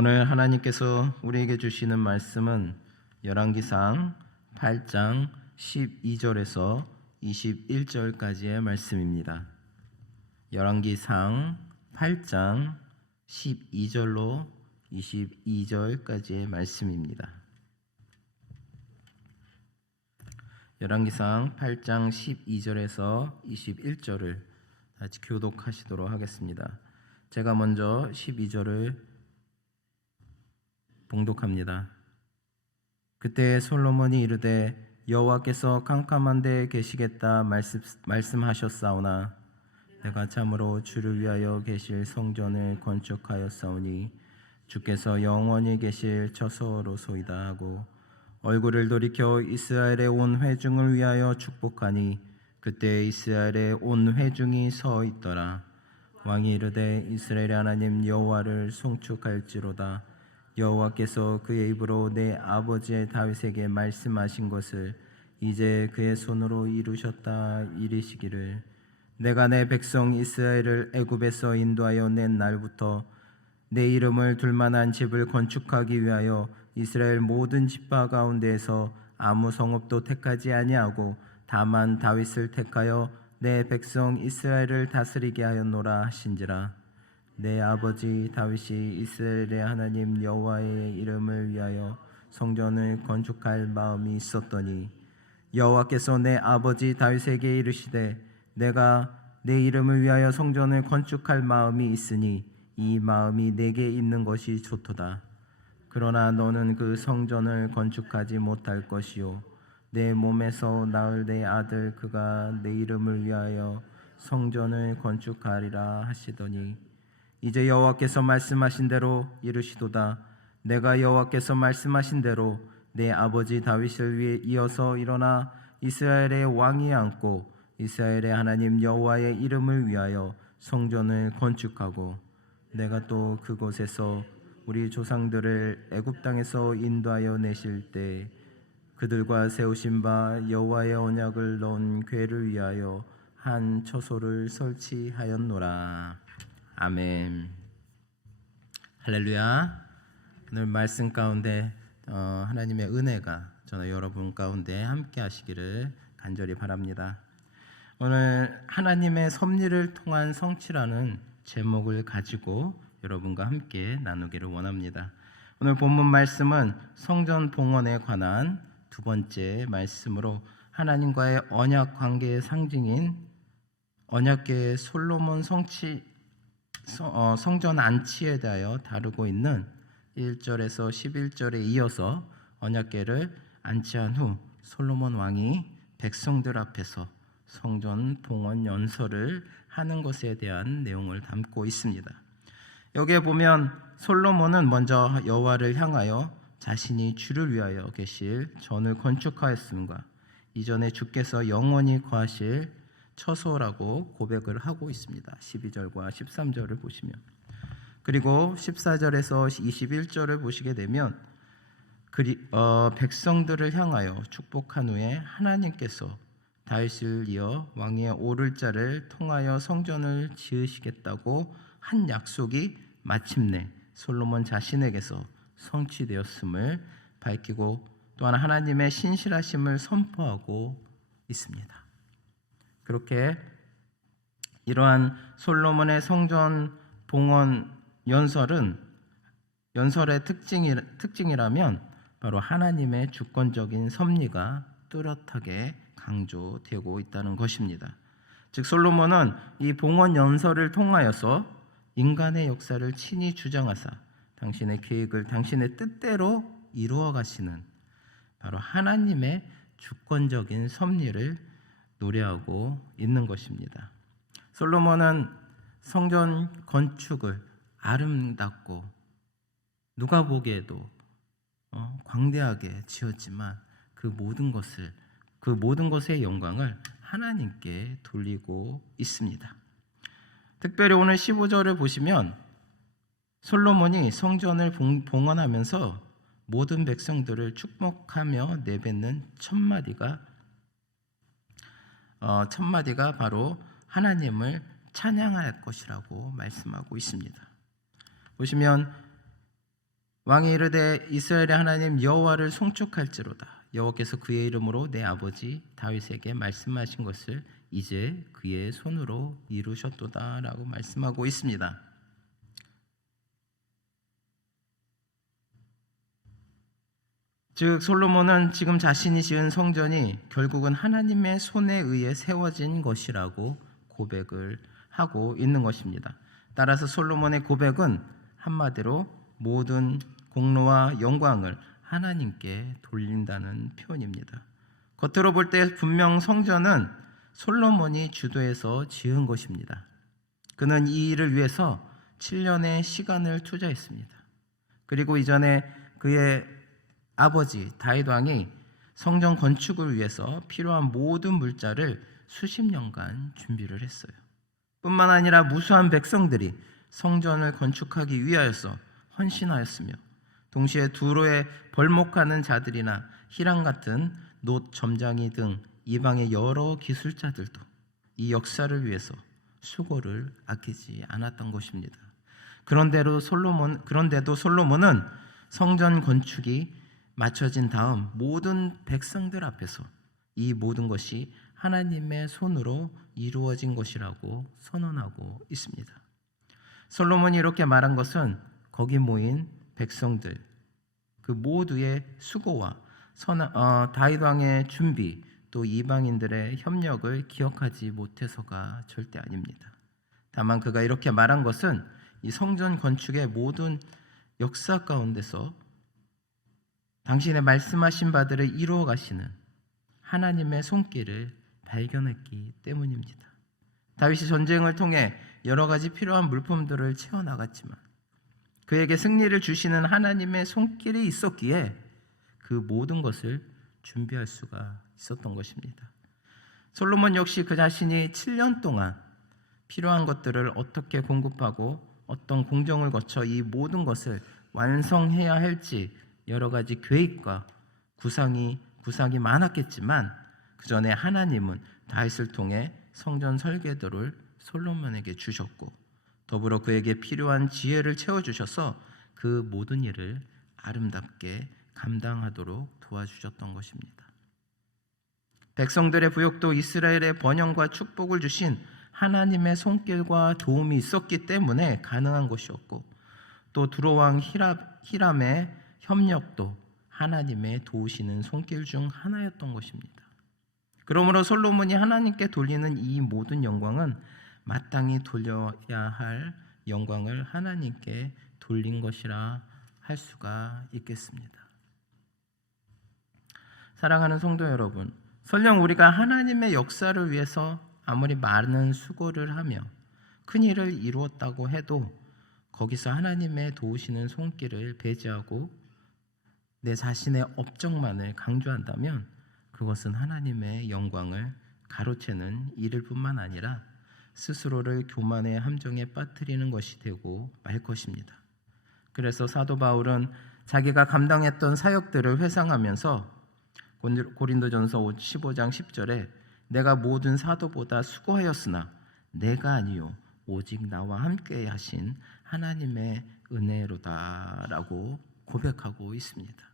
오늘 하나님께서 우리에게 주시는 말씀은 열왕기상 8장 12절에서 21절까지의 말씀입니다. 열왕기상 8장 12절로 22절까지의 말씀입니다. 열왕기상 8장 12절에서 21절을 같이 교독하시도록 하겠습니다. 제가 먼저 12절을 봉독합니다. 그때 솔로몬이 이르되 여호와께서 캄캄한 데에 계시겠다 말씀하셨사오나 내가 참으로 주를 위하여 계실 성전을 건축하였사오니 주께서 영원히 계실 처소로소이다 하고 얼굴을 돌이켜 이스라엘의 온 회중을 위하여 축복하니 그때 이스라엘의 온 회중이 서 있더라. 왕이 이르되 이스라엘의 하나님 여호와를 송축할지로다. 여호와께서 그의 입으로 내 아버지의 다윗에게 말씀하신 것을 이제 그의 손으로 이루셨다 이르시기를 내가 내 백성 이스라엘을 애굽에서 인도하여 낸 날부터 내 이름을 둘 만한 집을 건축하기 위하여 이스라엘 모든 지파 가운데에서 아무 성읍도 택하지 아니하고 다만 다윗을 택하여 내 백성 이스라엘을 다스리게 하였노라 하신지라. 내 아버지 다윗이 이스라엘의 하나님 여호와의 이름을 위하여 성전을 건축할 마음이 있었더니 여호와께서 내 아버지 다윗에게 이르시되 내가 내 이름을 위하여 성전을 건축할 마음이 있으니 이 마음이 내게 있는 것이 좋도다. 그러나 너는 그 성전을 건축하지 못할 것이요 내 몸에서 낳을 내 아들 그가 내 이름을 위하여 성전을 건축하리라 하시더니 이제 여호와께서 말씀하신 대로 이르시도다. 내가 여호와께서 말씀하신 대로 내 아버지 다윗을 위해 이어서 일어나 이스라엘의 왕이 앉고 이스라엘의 하나님 여호와의 이름을 위하여 성전을 건축하고 내가 또 그곳에서 우리 조상들을 애굽 땅에서 인도하여 내실 때 그들과 세우신 바 여호와의 언약을 넣은 궤를 위하여 한 처소를 설치하였노라. 아멘. 할렐루야. 오늘 말씀 가운데 하나님의 은혜가 저는 여러분 가운데 함께 하시기를 간절히 바랍니다. 오늘 하나님의 섭리를 통한 성취라는 제목을 가지고 여러분과 함께 나누기를 원합니다. 오늘 본문 말씀은 성전 봉헌에 관한 두 번째 말씀으로 하나님과의 언약 관계의 상징인 언약궤의 솔로몬 성전 안치에 대하여 다루고 있는 1절에서 11절에 이어서 언약궤를 안치한 후 솔로몬 왕이 백성들 앞에서 성전 봉헌 연설을 하는 것에 대한 내용을 담고 있습니다. 여기에 보면 솔로몬은 먼저 여호와를 향하여 자신이 주를 위하여 계실 전을 건축하였음과 이전에 주께서 영원히 거하실 처소라고 고백을 하고 있습니다. 12절과 13절을 보시면, 그리고 14절에서 21절을 보시게 되면 백성들을 향하여 축복한 후에 하나님께서 다윗을 이어 왕위에 오를 자를 통하여 성전을 지으시겠다고 한 약속이 마침내 솔로몬 자신에게서 성취되었음을 밝히고 또한 하나님의 신실하심을 선포하고 있습니다. 그렇게 이러한 솔로몬의 성전 봉헌 연설의 특징이라면 바로 하나님의 주권적인 섭리가 뚜렷하게 강조되고 있다는 것입니다. 즉 솔로몬은 이 봉헌 연설을 통하여서 인간의 역사를 친히 주장하사 당신의 계획을 당신의 뜻대로 이루어 가시는 바로 하나님의 주권적인 섭리를 노래하고 있는 것입니다. 솔로몬은 성전 건축을 아름답고 누가 보기에도 광대하게 지었지만 그 모든 것의 영광을 하나님께 돌리고 있습니다. 특별히 오늘 15절을 보시면 솔로몬이 성전을 봉헌하면서 모든 백성들을 축복하며 내뱉는 첫 마디가 바로 하나님을 찬양할 것이라고 말씀하고 있습니다. 보시면 왕이 이르되 이스라엘의 하나님 여호와를 송축할지로다. 여호와께서 그의 이름으로 내 아버지 다윗에게 말씀하신 것을 이제 그의 손으로 이루셨도다라고 말씀하고 있습니다. 즉 솔로몬은 지금 자신이 지은 성전이 결국은 하나님의 손에 의해 세워진 것이라고 고백을 하고 있는 것입니다. 따라서 솔로몬의 고백은 한마디로 모든 공로와 영광을 하나님께 돌린다는 표현입니다. 겉으로 볼 때 분명 성전은 솔로몬이 주도해서 지은 것입니다. 그는 이 일을 위해서 7년의 시간을 투자했습니다. 그리고 이전에 그의 아버지 다윗 왕이 성전 건축을 위해서 필요한 모든 물자를 수십 년간 준비를 했어요. 뿐만 아니라 무수한 백성들이 성전을 건축하기 위하여서 헌신하였으며 동시에 두로에 벌목하는 자들이나 히람 같은 놋 점장이 등 이방의 여러 기술자들도 이 역사를 위해서 수고를 아끼지 않았던 것입니다. 그런데도 솔로몬은 성전 건축이 마쳐진 다음 모든 백성들 앞에서 이 모든 것이 하나님의 손으로 이루어진 것이라고 선언하고 있습니다. 솔로몬이 이렇게 말한 것은 거기 모인 백성들 그 모두의 수고와 다윗 왕의 준비 또 이방인들의 협력을 기억하지 못해서가 절대 아닙니다. 다만 그가 이렇게 말한 것은 이 성전 건축의 모든 역사 가운데서 당신의 말씀하신 바들을 이루어 가시는 하나님의 손길을 발견했기 때문입니다. 다윗이 전쟁을 통해 여러 가지 필요한 물품들을 채워나갔지만 그에게 승리를 주시는 하나님의 손길이 있었기에 그 모든 것을 준비할 수가 있었던 것입니다. 솔로몬 역시 그 자신이 7년 동안 필요한 것들을 어떻게 공급하고 어떤 공정을 거쳐 이 모든 것을 완성해야 할지 여러 가지 계획과 구상이 많았겠지만 그 전에 하나님은 다윗을 통해 성전 설계도를 솔로몬에게 주셨고 더불어 그에게 필요한 지혜를 채워주셔서 그 모든 일을 아름답게 감당하도록 도와주셨던 것입니다. 백성들의 부욕도 이스라엘의 번영과 축복을 주신 하나님의 손길과 도움이 있었기 때문에 가능한 것이었고 또 두로왕 히람의 협력도 하나님의 도우시는 손길 중 하나였던 것입니다. 그러므로 솔로몬이 하나님께 돌리는 이 모든 영광은 마땅히 돌려야 할 영광을 하나님께 돌린 것이라 할 수가 있겠습니다. 사랑하는 성도 여러분, 설령 우리가 하나님의 역사를 위해서 아무리 많은 수고를 하며 큰 일을 이루었다고 해도 거기서 하나님의 도우시는 손길을 배제하고 내 자신의 업적만을 강조한다면 그것은 하나님의 영광을 가로채는 일일 뿐만 아니라 스스로를 교만의 함정에 빠뜨리는 것이 되고 말 것입니다. 그래서 사도 바울은 자기가 감당했던 사역들을 회상하면서 고린도전서 15장 10절에 내가 모든 사도보다 수고하였으나 내가 아니요 오직 나와 함께 하신 하나님의 은혜로다라고 고백하고 있습니다.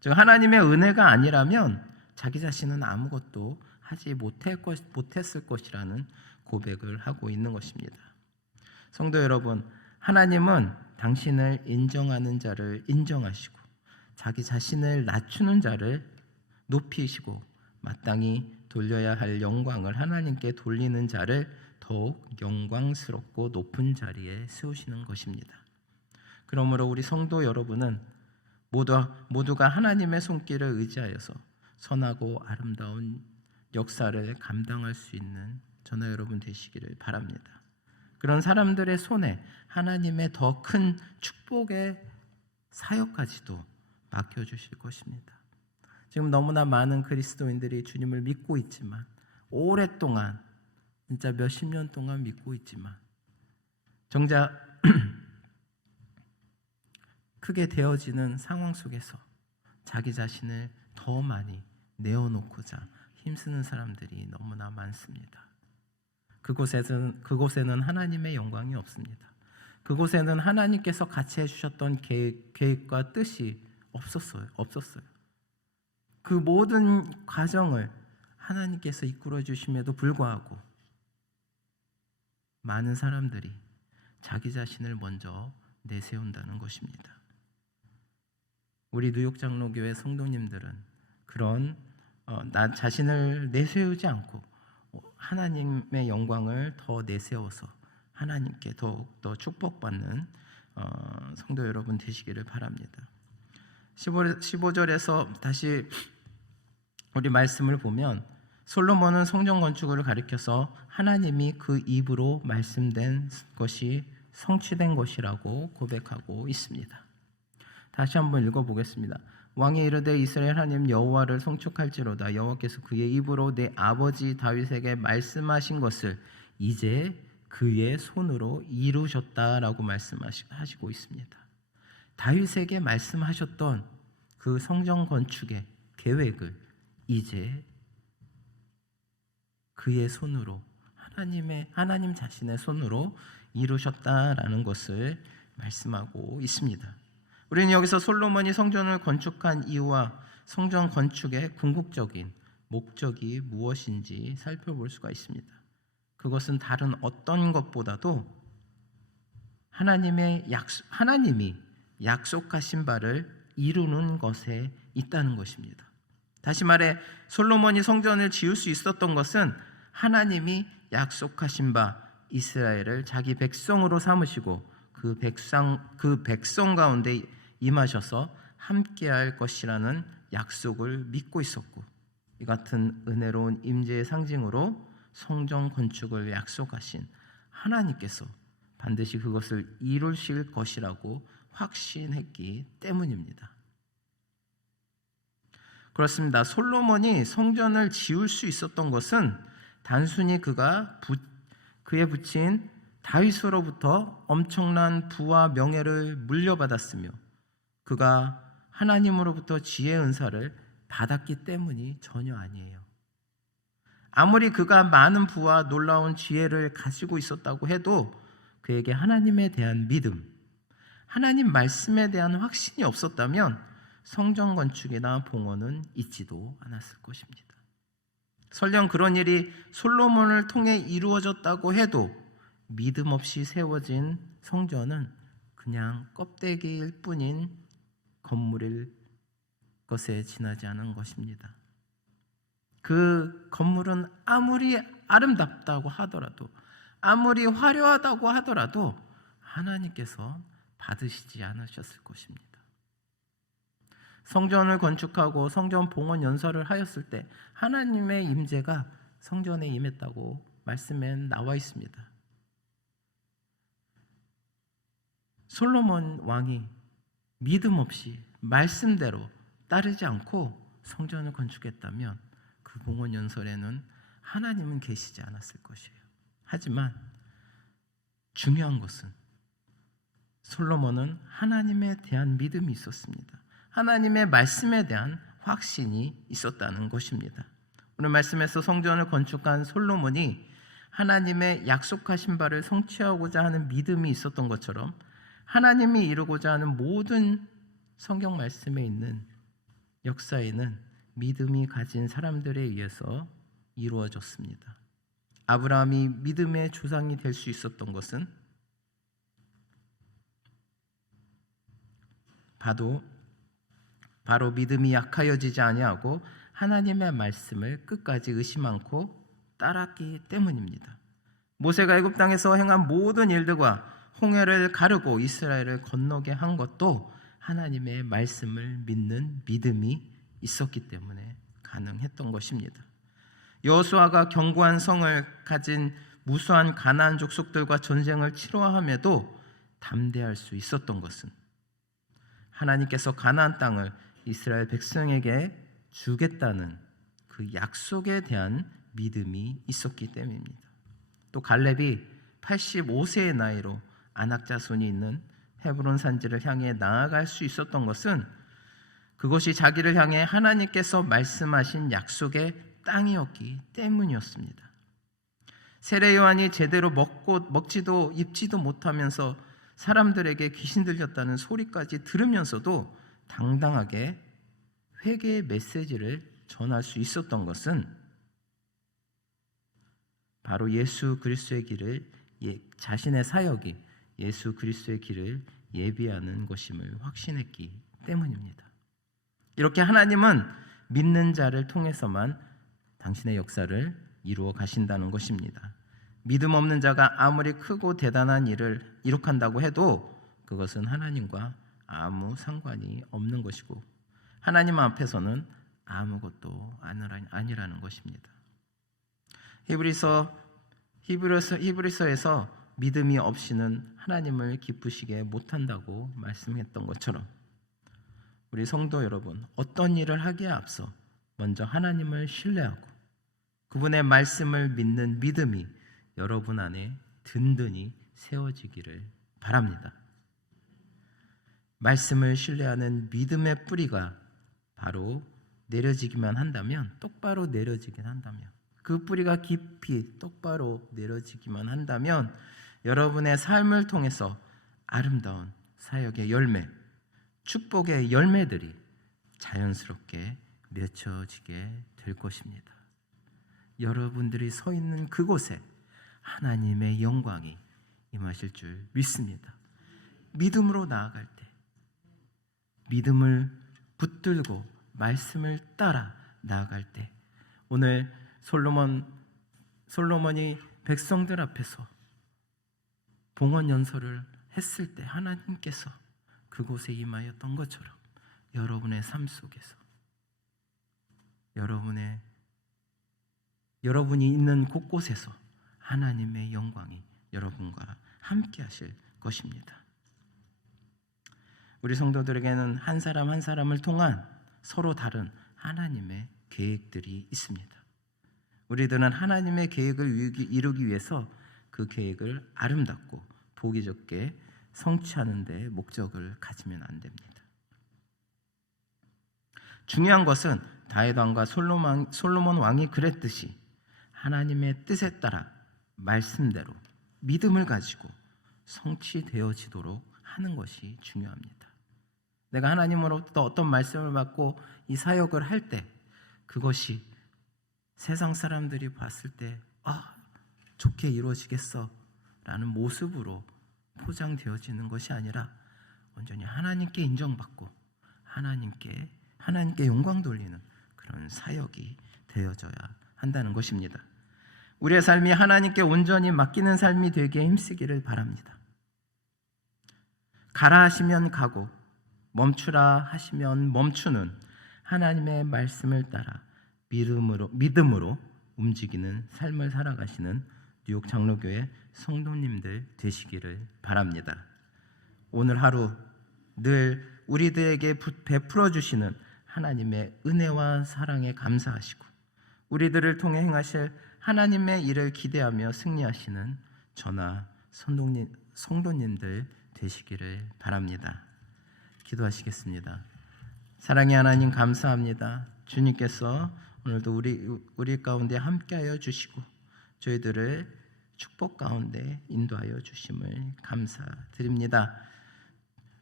즉 하나님의 은혜가 아니라면 자기 자신은 아무것도 하지 못했을 것이라는 고백을 하고 있는 것입니다. 성도 여러분, 하나님은 당신을 인정하는 자를 인정하시고 자기 자신을 낮추는 자를 높이시고 마땅히 돌려야 할 영광을 하나님께 돌리는 자를 더욱 영광스럽고 높은 자리에 세우시는 것입니다. 그러므로 우리 성도 여러분은 모두가 하나님의 손길을 의지하여서 선하고 아름다운 역사를 감당할 수 있는 저나 여러분 되시기를 바랍니다. 그런 사람들의 손에 하나님의 더 큰 축복의 사역까지도 맡겨주실 것입니다. 지금 너무나 많은 그리스도인들이 주님을 믿고 있지만 오랫동안 진짜 몇십 년 동안 믿고 있지만 정작 크게 되어지는 상황 속에서 자기 자신을 더 많이 내어놓고자 힘쓰는 사람들이 너무나 많습니다. 그곳에는 하나님의 영광이 없습니다. 그곳에는 하나님께서 같이 해주셨던 계획과 뜻이 없었어요. 그 모든 과정을 하나님께서 이끌어 주심에도 불구하고 많은 사람들이 자기 자신을 먼저 내세운다는 것입니다. 우리 뉴욕장로교회 성도님들은 그런 나 자신을 내세우지 않고 하나님의 영광을 더 내세워서 하나님께 더욱더 축복받는 성도 여러분 되시기를 바랍니다. 15절에서 다시 우리 말씀을 보면 솔로몬은 성전 건축을 가리켜서 하나님이 그 입으로 말씀된 것이 성취된 것이라고 고백하고 있습니다. 다시 한번 읽어보겠습니다. 왕이 이르되 이스라엘 하나님 여호와를 송축할지로다. 여호와께서 그의 입으로 내 아버지 다윗에게 말씀하신 것을 이제 그의 손으로 이루셨다라고 말씀하시고 있습니다. 다윗에게 말씀하셨던 그 성전 건축의 계획을 이제 그의 손으로 하나님 자신의 손으로 이루셨다라는 것을 말씀하고 있습니다. 우리는 여기서 솔로몬이 성전을 건축한 이유와 성전 건축의 궁극적인 목적이 무엇인지 살펴볼 수가 있습니다. 그것은 다른 어떤 것보다도 하나님이 약속하신 바를 이루는 것에 있다는 것입니다. 다시 말해 솔로몬이 성전을 지을 수 있었던 것은 하나님이 약속하신 바 이스라엘을 자기 백성으로 삼으시고 그 백성 가운데 임하셔서 함께할 것이라는 약속을 믿고 있었고, 이 같은 은혜로운 임재의 상징으로 성전 건축을 약속하신 하나님께서 반드시 그것을 이루실 것이라고 확신했기 때문입니다. 그렇습니다. 솔로몬이 성전을 지을 수 있었던 것은 단순히 그에 붙인 다윗으로부터 엄청난 부와 명예를 물려받았으며 그가 하나님으로부터 지혜의 은사를 받았기 때문이 전혀 아니에요. 아무리 그가 많은 부와 놀라운 지혜를 가지고 있었다고 해도 그에게 하나님에 대한 믿음, 하나님 말씀에 대한 확신이 없었다면 성전 건축이나 봉헌은 있지도 않았을 것입니다. 설령 그런 일이 솔로몬을 통해 이루어졌다고 해도 믿음 없이 세워진 성전은 그냥 껍데기일 뿐인 건물일 것에 지나지 않은 것입니다. 그 건물은 아무리 아름답다고 하더라도, 아무리 화려하다고 하더라도 하나님께서 받으시지 않으셨을 것입니다. 성전을 건축하고 성전 봉헌 연설을 하였을 때 하나님의 임재가 성전에 임했다고 말씀에 나와 있습니다. 솔로몬 왕이 믿음 없이 말씀대로 따르지 않고 성전을 건축했다면 그 봉헌 연설에는 하나님은 계시지 않았을 것이에요. 하지만 중요한 것은 솔로몬은 하나님에 대한 믿음이 있었습니다. 하나님의 말씀에 대한 확신이 있었다는 것입니다. 오늘 말씀에서 성전을 건축한 솔로몬이 하나님의 약속하신 바를 성취하고자 하는 믿음이 있었던 것처럼 하나님이 이루고자 하는 모든 성경 말씀에 있는 역사에는 믿음이 가진 사람들에 의해서 이루어졌습니다. 아브라함이 믿음의 조상이 될 수 있었던 것은 바로 믿음이 약하여지지 아니하고 하나님의 말씀을 끝까지 의심 않고 따랐기 때문입니다. 모세가 애굽 땅에서 행한 모든 일들과 홍해를 가르고 이스라엘을 건너게 한 것도 하나님의 말씀을 믿는 믿음이 있었기 때문에 가능했던 것입니다. 여호수아가 견고한 성을 가진 무수한 가나안 족속들과 전쟁을 치러함에도 담대할 수 있었던 것은 하나님께서 가나안 땅을 이스라엘 백성에게 주겠다는 그 약속에 대한 믿음이 있었기 때문입니다. 또 갈렙이 85세의 나이로 아낙 자손이 있는 헤브론 산지를 향해 나아갈 수 있었던 것은 그것이 자기를 향해 하나님께서 말씀하신 약속의 땅이었기 때문이었습니다. 세례 요한이 제대로 먹지도 입지도 못하면서 사람들에게 귀신 들렸다는 소리까지 들으면서도 당당하게 회개의 메시지를 전할 수 있었던 것은 바로 예수 그리스도의 길을, 자신의 사역이 예수 그리스도의 길을 예비하는 것임을 확신했기 때문입니다. 이렇게 하나님은 믿는 자를 통해서만 당신의 역사를 이루어 가신다는 것입니다. 믿음 없는 자가 아무리 크고 대단한 일을 이룩한다고 해도 그것은 하나님과 아무 상관이 없는 것이고 하나님 앞에서는 아무것도 아니라는 것입니다. 히브리서에서 믿음이 없이는 하나님을 기쁘시게 못한다고 말씀했던 것처럼 우리 성도 여러분, 어떤 일을 하기에 앞서 먼저 하나님을 신뢰하고 그분의 말씀을 믿는 믿음이 여러분 안에 든든히 세워지기를 바랍니다. 말씀을 신뢰하는 믿음의 뿌리가 바로 내려지기만 한다면, 똑바로 내려지긴 한다면, 그 뿌리가 깊이 똑바로 내려지기만 한다면 여러분의 삶을 통해서 아름다운 사역의 열매, 축복의 열매들이 자연스럽게 맺혀지게 될 것입니다. 여러분들이 서 있는 그곳에 하나님의 영광이 임하실 줄 믿습니다. 믿음으로 나아갈 때, 믿음을 붙들고 말씀을 따라 나아갈 때, 오늘 솔로몬이 백성들 앞에서 봉헌 연설을 했을 때 하나님께서 그곳에 임하였던 것처럼 여러분의 삶 속에서 여러분이 있는 곳곳에서 하나님의 영광이 여러분과 함께 하실 것입니다. 우리 성도들에게는 한 사람 한 사람을 통한 서로 다른 하나님의 계획들이 있습니다. 우리들은 하나님의 계획을 이루기 위해서 그 계획을 아름답고 보기 좋게 성취하는 데 목적을 가지면 안 됩니다. 중요한 것은 다윗 왕과 솔로몬 왕이 그랬듯이 하나님의 뜻에 따라 말씀대로 믿음을 가지고 성취되어지도록 하는 것이 중요합니다. 내가 하나님으로부터 어떤 말씀을 받고 이 사역을 할 때 그것이 세상 사람들이 봤을 때 좋게 이루어지겠어 라는 모습으로 포장되어지는 것이 아니라 온전히 하나님께 인정받고 하나님께 영광 돌리는 그런 사역이 되어져야 한다는 것입니다. 우리의 삶이 하나님께 온전히 맡기는 삶이 되기에 힘쓰기를 바랍니다. 가라 하시면 가고 멈추라 하시면 멈추는 하나님의 말씀을 따라 믿음으로 움직이는 삶을 살아가시는 뉴욕 장로교회 성도님들 되시기를 바랍니다. 오늘 하루 늘 우리들에게 베풀어 주시는 하나님의 은혜와 사랑에 감사하시고 우리들을 통해 행하실 하나님의 일을 기대하며 승리하시는 저나 성도님들 되시기를 바랍니다. 기도하시겠습니다. 사랑의 하나님 감사합니다. 주님께서 오늘도 우리 가운데 함께하여 주시고 저희들을 축복 가운데 인도하여 주심을 감사드립니다.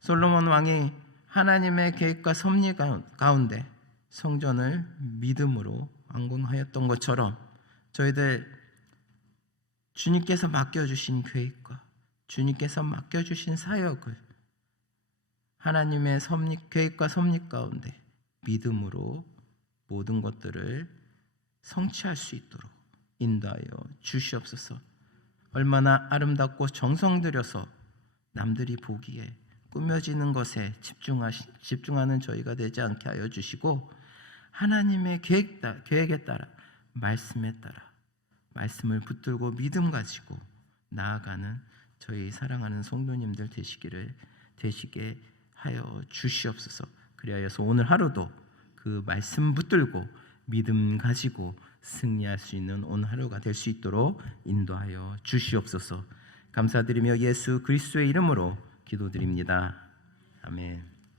솔로몬 왕이 하나님의 계획과 섭리 가운데 성전을 믿음으로 완공하였던 것처럼 저희들 주님께서 맡겨주신 계획과 주님께서 맡겨주신 사역을 하나님의 계획과 섭리 가운데 믿음으로 모든 것들을 성취할 수 있도록 인도하여 주시옵소서. 얼마나 아름답고 정성 들여서 남들이 보기에 꾸며지는 것에 집중하는 저희가 되지 않게 하여 주시고 하나님의 계획에 따라 말씀에 따라 말씀을 붙들고 믿음 가지고 나아가는 저희 사랑하는 성도님들 되시게 하여 주시옵소서. 그리하여서 오늘 하루도 그 말씀 붙들고 믿음 가지고 승리할 수 있는 오늘 하루가 될 수 있도록 인도하여 주시옵소서. 감사드리며 예수 그리스도의 이름으로 기도드립니다. 아멘.